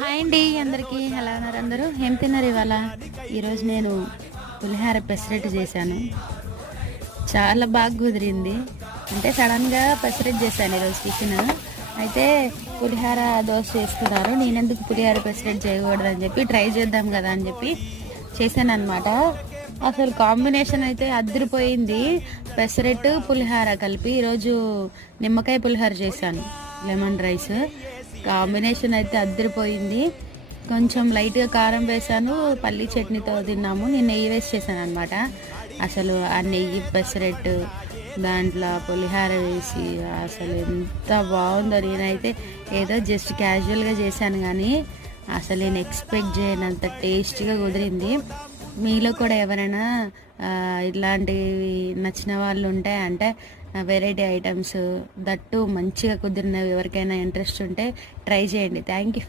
Hi అండి అందరికీ. ఎలా ఉన్నారు అందరూ? ఏం తిన్నారు ఇవాళ? ఈరోజు నేను పులిహార పెసరట్టు చేశాను. చాలా బాగా కుదిరింది. అంటే సడన్గా పెసరట్టు చేశాను ఈరోజు టిఫిన్. అయితే పులిహార దోశ చేస్తున్నారు. నేనెందుకు పులిహార పెసరట్టు చేయకూడదని చెప్పి ట్రై చేద్దాం కదా అని చెప్పి చేశానన్నమాట. అసలు కాంబినేషన్ అయితే అదిరిపోయింది. పెసరట్టు పులిహార కలిపి ఈరోజు నిమ్మకాయ పులిహార చేశాను, లెమన్ రైస్. కాంబినేషన్ అయితే అద్దరిపోయింది. కొంచెం లైట్గా కారం వేసాను, పల్లీ చట్నీతో తిన్నాము. నేను నెయ్యి వేసి చేశాను అనమాట. అసలు ఆ నెయ్యి పెసరట్టు దాంట్లో పులిహార వేసి అసలు ఎంత బాగుందో. నేనైతే ఏదో జస్ట్ క్యాజువల్గా చేశాను కానీ అసలు నేను ఎక్స్పెక్ట్ చేయనంత టేస్ట్గా కుదిరింది. మీలో కూడా ఎవరైనా ఇట్లాంటివి నచ్చిన వాళ్ళు ఉంటే అంటే వెరైటీ ఐటమ్స్ దట్టు మంచిగా కుదిరినవి ఎవరికైనా ఇంట్రెస్ట్ ఉంటే ట్రై చేయండి. Thank you for